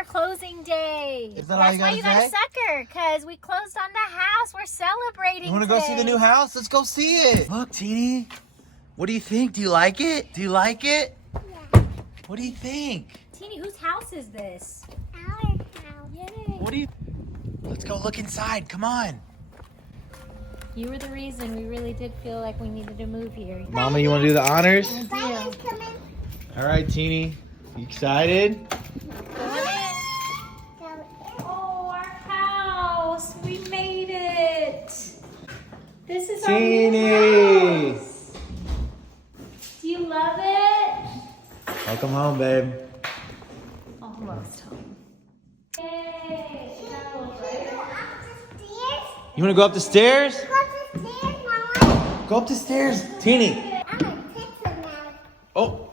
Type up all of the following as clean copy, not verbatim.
our closing day. Is that That's all you why gotta you got a say? sucker, because we closed on the house. We're celebrating. You want to go see the new house? Let's go see it. Look, Teeny. What do you think? Do you like it? Do you like it? Yeah. What do you think? Teeny, whose house is this? Our house. Yay. What do you... Let's go look inside. Come on. You were the reason we really did feel like we needed to move here. Mama, you want to do the honors? Spider's coming. All right, Teeny. You excited? Oh, our house. We made it. This is our Teeny. new house. Do you love it? Welcome home, babe. Almost home. Yay. You want to go up the stairs? Go upstairs, Mama. Go up the stairs. Teeny. I'm a pizza now. Oh,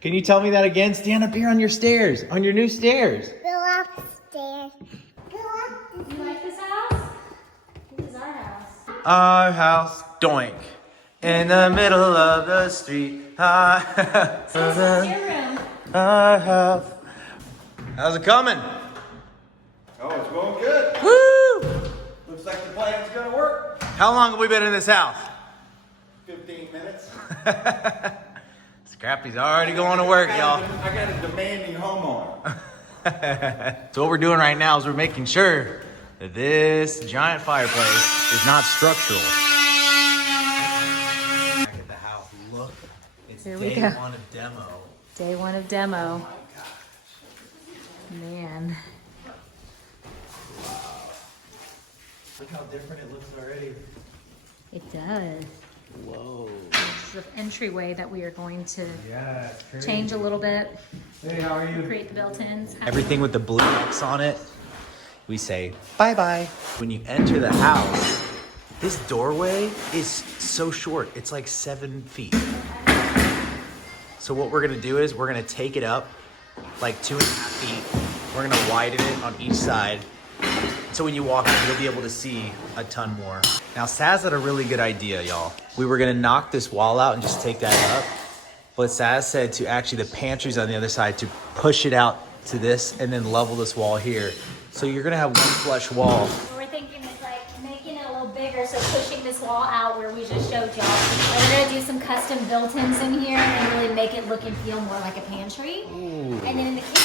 can you tell me that again? Stand up here on your stairs, on your new stairs. Go upstairs. Go up. You like this house? This is our house. Our house, doink, in the middle of the street. This is your room. Our house. How's it coming? Oh, it's going good. Woo! Looks like the plan's gonna work. How long have we been in this house? 15 minutes. Scrappy's already going to work, y'all. I got a demanding homeowner. So what we're doing right now is we're making sure that this giant fireplace is not structural. Back at the house, look. It's Here we day go. one of demo. Day one of demo. Man. Look how different it looks already. It does. Whoa. This is the entryway that we are going to Yeah, it's crazy. change a little bit, Hey, how are you? create the built-ins. Everything with the blue X on it, we say bye-bye. When you enter the house, this doorway is so short. It's like 7 feet. So what we're gonna do is we're gonna take it up like 2.5 feet. We're gonna widen it on each side. So when you walk in, you'll be able to see a ton more. Now, Saz had a really good idea, y'all. We were gonna knock this wall out and just take that up. But Saz said to actually, the pantry's on the other side, to push it out to this and then level this wall here. So you're gonna have one flush wall. What we're thinking is like making it a little bigger, so pushing this wall out where we just showed y'all. And we're gonna do some custom built-ins in here and really make it look and feel more like a pantry. Ooh. And then in the kitchen,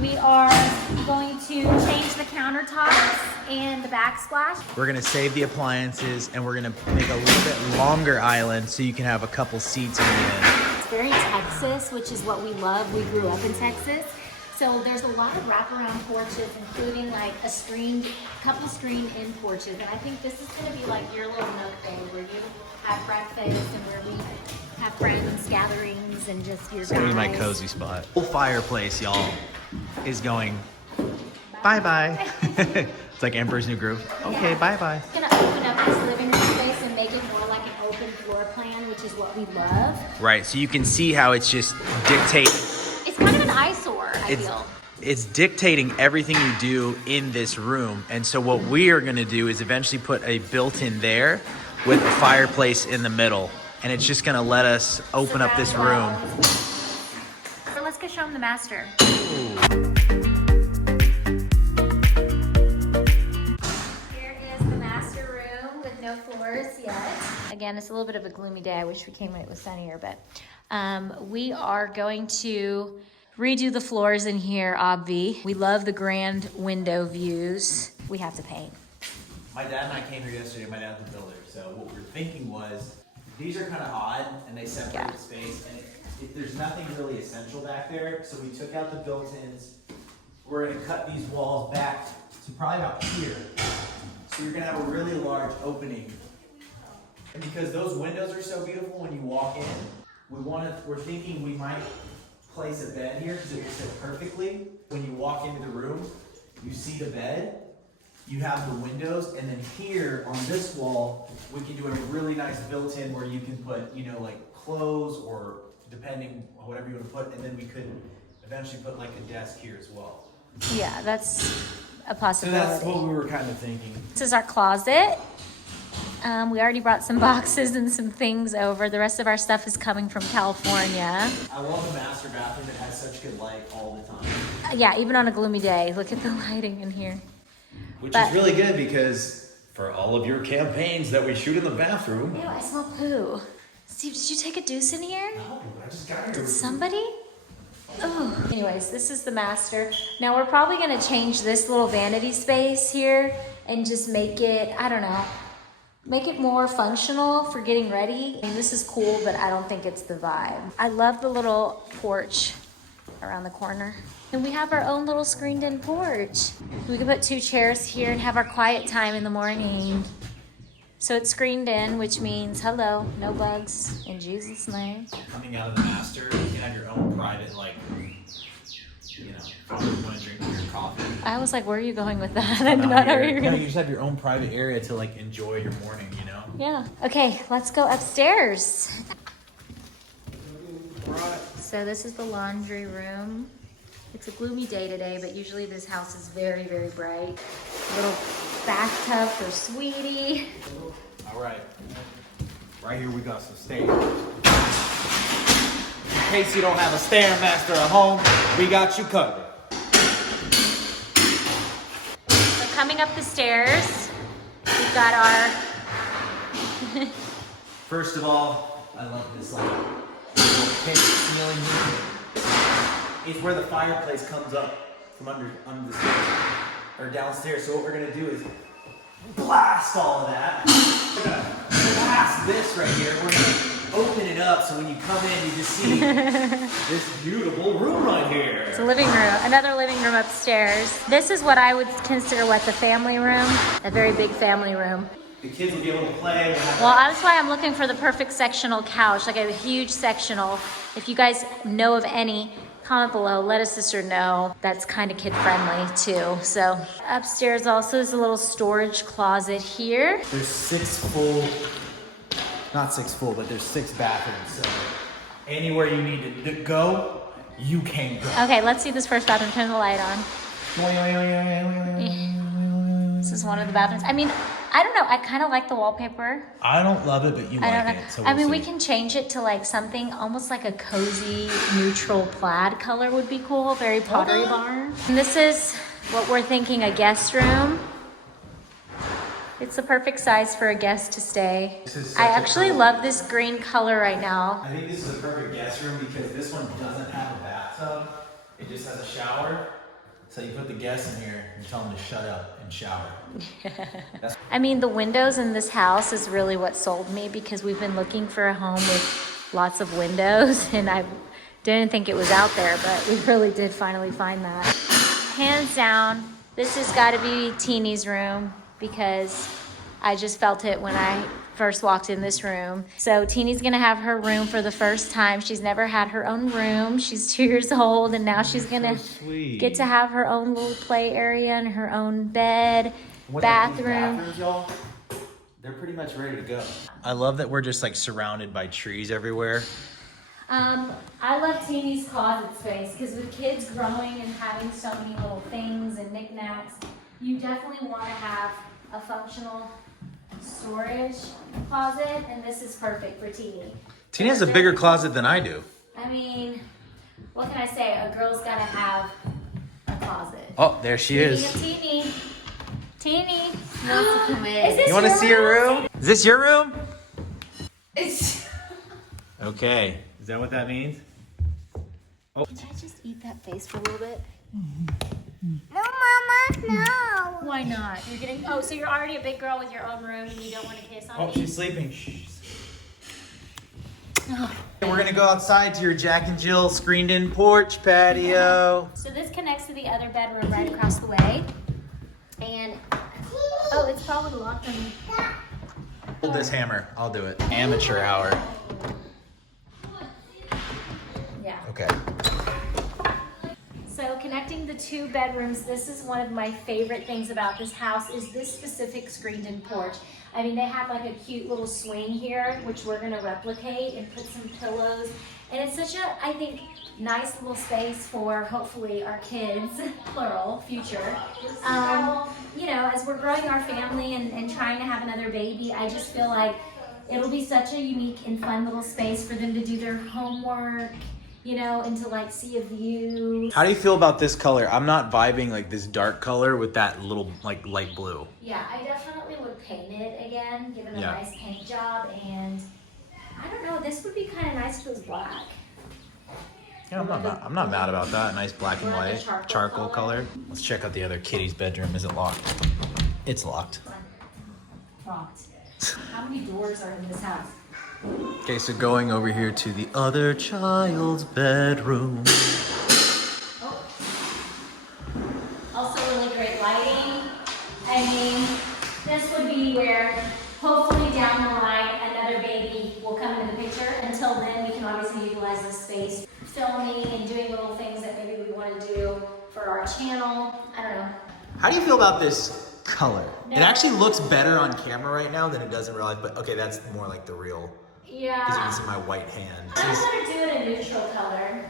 we are going to change the countertops and the backsplash. We're gonna save the appliances and we're gonna make a little bit longer island so you can have a couple seats in the end. It's very Texas, which is what we love. We grew up in Texas. So there's a lot of wraparound porches, including like couple screen-in porches. And I think this is gonna be like your little nook bay where you have breakfast and where we have friends, gatherings, and just your It's gonna be my guys. cozy spot. Whole fireplace, y'all, is going bye-bye. It's like Emperor's New Groove. Okay, Yeah. bye-bye. We're gonna open up this living room space and make it more like an open floor plan, which is what we love. Right, so you can see how it's just dictating. It's kind of an eyesore, I It's, feel. it's dictating everything you do in this room. And so what we are gonna do is eventually put a built-in there with a fireplace in the middle. And it's just gonna let us open up this room. So let's go show them the master. Here is the master room with no floors yet. Again, it's a little bit of a gloomy day. I wish we came when it was sunnier, but we are going to redo the floors in here, obvi. We love the grand window views. We have to paint. My dad and I came here yesterday. My dad's a builder. So what we were thinking was, these are kind of odd and they separate Yeah. the space. And there's nothing really essential back there. So we took out the built-ins. We're gonna cut these walls back to probably about here. So you're gonna have a really large opening. And because those windows are so beautiful when you walk in, we're thinking we might place a bed here because it will fit perfectly. When you walk into the room, you see the bed, you have the windows, and then here on this wall, we can do a really nice built-in where you can put, like clothes or depending on whatever you want to put, and then we could eventually put like a desk here as well. Yeah, that's a So possibility. that's what we were kind of thinking. This is our closet. We already brought some boxes and some things over. The rest of our stuff is coming from California. I love the master bathroom. It has such good light all the time. Yeah, even on a gloomy day. Look at the lighting in here. Which is really good because for all of your campaigns that we shoot in the bathroom. Ew, I smell poo. Steve, did you take a deuce in here? No, I just got here. Did somebody? Oh. Anyways, this is the master. Now we're probably gonna change this little vanity space here and just make it, I don't know, make it more functional for getting ready. I mean, this is cool, but I don't think it's the vibe. I love the little porch around the corner. And we have our own little screened in porch. We can put 2 chairs here and have our quiet time in the morning. So it's screened in, which means hello, no bugs, in Jesus' name. Coming out of the master, you can have your own private, like, you know, if you want to drink your coffee. I was like, where are you going with that? I did not know where you were No, going. you just have your own private area to like enjoy your morning, you know? Yeah. Okay, let's go upstairs. So this is the laundry room. It's a gloomy day today, but usually this house is very, very bright. Little bathtub for Sweetie. All right. Right here we got some stairs. In case you don't have a Stairmaster at home, we got you covered. So coming up the stairs, we've got our... First of all, I love this like little pink ceiling here. It's where the fireplace comes up from under the stairs or downstairs. So what we're gonna do is blast all of that. We're gonna blast this right here. We're gonna open it up so when you come in, you just see this beautiful room right here. It's a living room, another living room upstairs. This is what I would consider the family room, a very big family room. The kids will be able to play. We'll have Well, that's why I'm looking for the perfect sectional couch, like a huge sectional. If you guys know of any, comment below, let a sister know. That's kind of kid friendly too. So upstairs also is a little storage closet here. There's 6 full, not 6 full, but there's 6 bathrooms. So anywhere you need to go, you can go. Okay, let's see this first bathroom. Turn the light on. This is one of the bathrooms. I mean, I don't know. I kind of like the wallpaper. I don't love it, but you I don't like know. it. So I mean, we'll we see. can change it to like something almost like a cozy, neutral plaid color would be cool. Very Pottery Barn. And this is what we're thinking, a guest room. It's the perfect size for a guest to stay. This is I such a actually cool- love this green color right now. I think this is a perfect guest room because this one doesn't have a bathtub. It just has a shower. So you put the guests in here and tell them to shut up and shower. I mean, the windows in this house is really what sold me because we've been looking for a home with lots of windows and I didn't think it was out there, but we really did finally find that. Hands down, this has got to be Teeny's room because I just felt it when I first walked in this room. So Teeny's gonna have her room for the first time. She's never had her own room. She's 2 years old and now she's gonna get to have her own little play area and her own bed, bathroom. Bathrooms, y'all, they're pretty much ready to go. I love that we're just like surrounded by trees everywhere. I love Teeny's closet space because with kids growing and having so many little things and knickknacks, you definitely want to have a functional storage closet, and this is perfect for Teeny. Tina has a bigger closet than I do. I mean, what can I say? A girl's got to have a closet. Oh, there she is. Teeny. Teeny. She wants to come in. Is this You want to your see her room? Is this your room? It's... Okay. Is that what that means? Can I just eat that face for a little bit? No, Mama, no. Why not? You're getting... Oh, so you're already a big girl with your own room and you don't want to kiss on Oh, me? she's sleeping. Shh. We're gonna go outside to your Jack and Jill screened in porch patio. So this connects to the other bedroom right across the way. And, oh, it's probably locked on me. Hold this hammer. I'll do it. Amateur hour. Yeah. Okay. So connecting the 2 bedrooms, this is one of my favorite things about this house is this specific screened-in porch. I mean, they have like a cute little swing here, which we're gonna replicate and put some pillows. And it's such a, I think, nice little space for hopefully our kids, plural, future. You know, as we're growing our family and trying to have another baby, I just feel like it'll be such a unique and fun little space for them to do their homework you know, and to like see a view. How do you feel about this color? I'm not vibing like this dark color with that little like light blue. Yeah, I definitely would paint it again, give it a Yeah. nice paint job, and I don't know, this would be kind of nice if it was black. Yeah, I'm not mad about that. Nice black and Or like a white charcoal color. Let's check out the other kitty's bedroom. Is it locked? It's locked. Locked. How many doors are in this house? Okay, so going over here to the other child's bedroom. Oh. Also really great lighting. I mean, this would be where hopefully down the line another baby will come into the picture. Until then, we can obviously utilize this space, filming and doing little things that maybe we want to do for our channel. I don't know. How do you feel about this color? No. It actually looks better on camera right now than it does in real life, but okay, that's more like the real, because you can Yeah. see my white hand. I'm gonna do it a neutral color.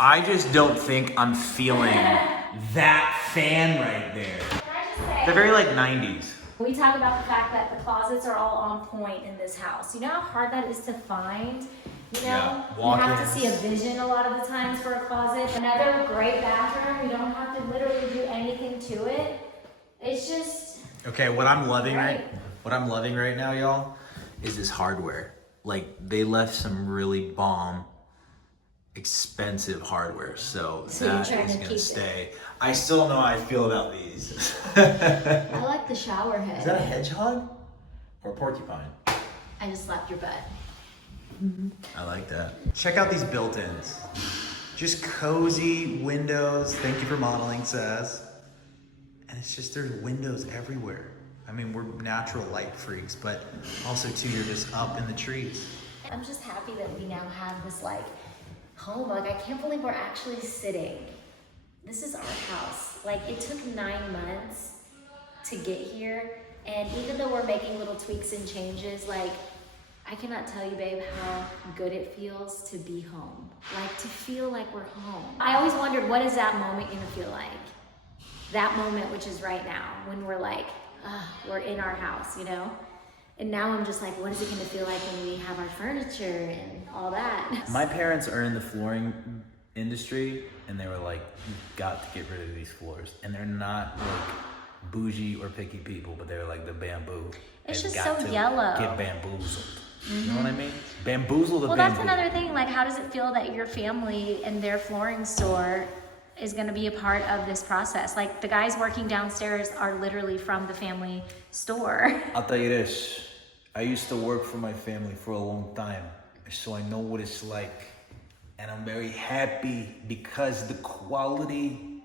I just don't think I'm feeling that fan right there. Can I just say? They're very like 90s. We talk about the fact that the closets are all on point in this house. You know how hard that is to find? You know, Yeah, you have to walk-ins. see a vision a lot of the times for a closet. Another great bathroom. You don't have to literally do anything to it. It's just Okay, what I'm loving Right. right now, y'all, is this hardware. Like they left some really bomb, expensive hardware, so So you're that trying is to gonna keep it. stay. I still don't know how I feel about these. I like the shower head. Is that a hedgehog or a porcupine? I just slapped your butt. I like that. Check out these built-ins. Just cozy windows. Thank you for modeling, Saz. And it's just, there's windows everywhere. I mean, we're natural light freaks, but also too, you're just up in the trees. I'm just happy that we now have this like home. Like I can't believe we're actually sitting. This is our house. Like it took 9 months to get here. And even though we're making little tweaks and changes, like I cannot tell you, babe, how good it feels to be home. Like to feel like we're home. I always wondered, what is that moment gonna feel like? That moment, which is right now, when we're like, we're in our house, you know? And now I'm just like, what is it gonna feel like when we have our furniture and all that? My parents are in the flooring industry, and they were like, you've got to get rid of these floors. And they're not like bougie or picky people, but they're like the bamboo. It's has just got so to yellow. Get bamboozled. You know what I mean? Bamboozle the Well, bamboo. that's another thing. Like, how does it feel that your family and their flooring store is going to be a part of this process? Like, the guys working downstairs are literally from the family store. I'll tell you this, I used to work for my family for a long time, so I know what it's like. And I'm very happy because the quality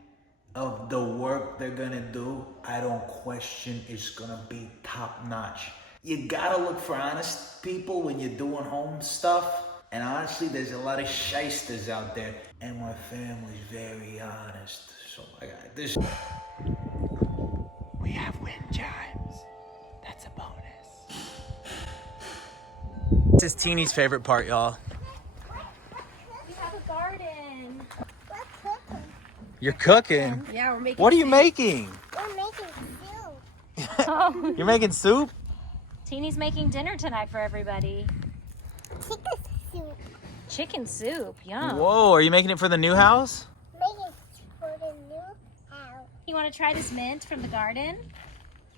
of the work they're gonna do, I don't question it's gonna be top notch. You gotta look for honest people when you're doing home stuff. And honestly, there's a lot of shysters out there. And my family's very honest. So I got this. We have wind chimes. That's a bonus. This is Teeny's favorite part, y'all. We have a garden. We're cooking. You're cooking. Yeah, we're making. What are you making? We're making soup. You're making soup? Teeny's making dinner tonight for everybody. Chicken soup. Chicken soup. Yum. Whoa, are you making it for the new house? Making for the new house. You want to try this mint from the garden?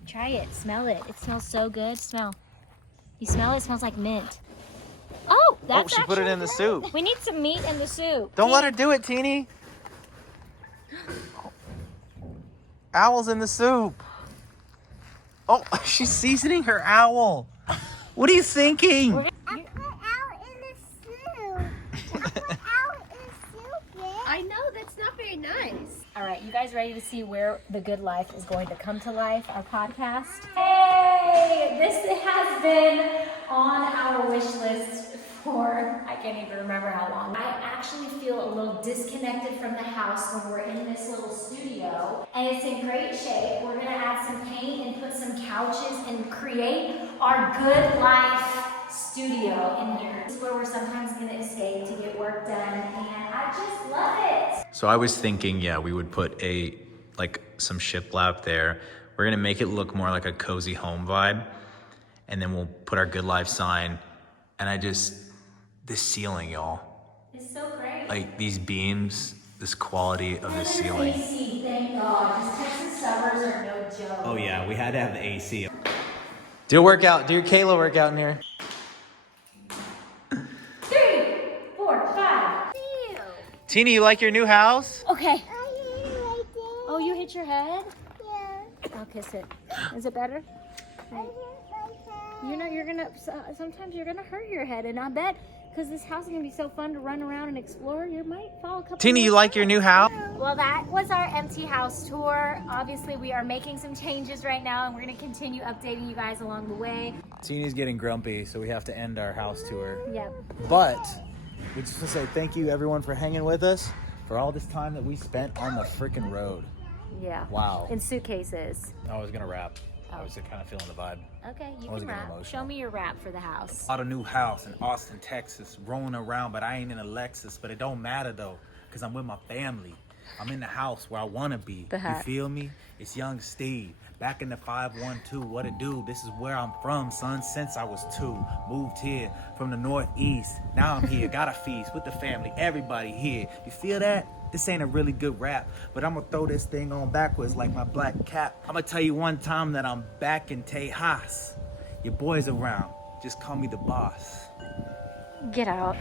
Try it. Smell it. It smells so good. Smell. You smell it? It smells like mint. Oh, that's she put it in the actually soup. good. We need some meat in the soup. Don't let her do it, Teeny. Owl's in the soup. Oh, she's seasoning her owl. What are you thinking? I put out in the soup. I put out in the soup, yeah. I know, that's not very nice. All right, you guys ready to see where the good life is going to come to life, our podcast? Hey, this has been on our wish list for, I can't even remember how long. I actually feel a little disconnected from the house when we're in this little studio, and it's in great shape. We're gonna add some paint and put some couches and create our good life studio in here. This is where we're sometimes gonna escape to get work done, and I just love it. So I was thinking, yeah, we would put some shiplap there. We're gonna make it look more like a cozy home vibe, and then we'll put our good life sign. And this ceiling, y'all. It's so great. like these beams, this quality of the ceiling. AC, thank God. These Texas summers are no joke. Oh yeah, we had to have the AC. Do a workout. Do your Kayla workout in here. 3, 4, 5. Tina, you like your new house? Okay. I hit it right there. Oh, you hit your head? Yeah. I'll kiss it. Is it better? I hit my head. You're gonna, sometimes you're gonna hurt your head, and I bet, because this house is gonna be so fun to run around and explore, you might fall a couple. Tina, you like your new house? Well, that was our empty house tour. Obviously, we are making some changes right now, and we're gonna continue updating you guys along the way. Tina's getting grumpy, so we have to end our house tour. Yep. But we just want to say thank you everyone for hanging with us for all this time that we spent on the freaking road. Yeah. Wow. In suitcases. I was gonna rap. I was kind of feeling the vibe. Okay, you I can wasn't getting rap. emotional. Show me your rap for the house. Bought a new house in Austin, Texas, rolling around, but I ain't in a Lexus. But it don't matter though, cause I'm with my family. I'm in the house where I wanna be. The hat. You feel me? It's young Steve, back in the 512. What it do? This is where I'm from, son. Since I was 2, moved here from the Northeast. Now I'm here, got a feast with the family, everybody here. You feel that? This ain't a really good rap, but I'm gonna throw this thing on backwards like my black cap. I'm gonna tell you one time that I'm back in Tejas. Your boy's around. Just call me the boss. Get out.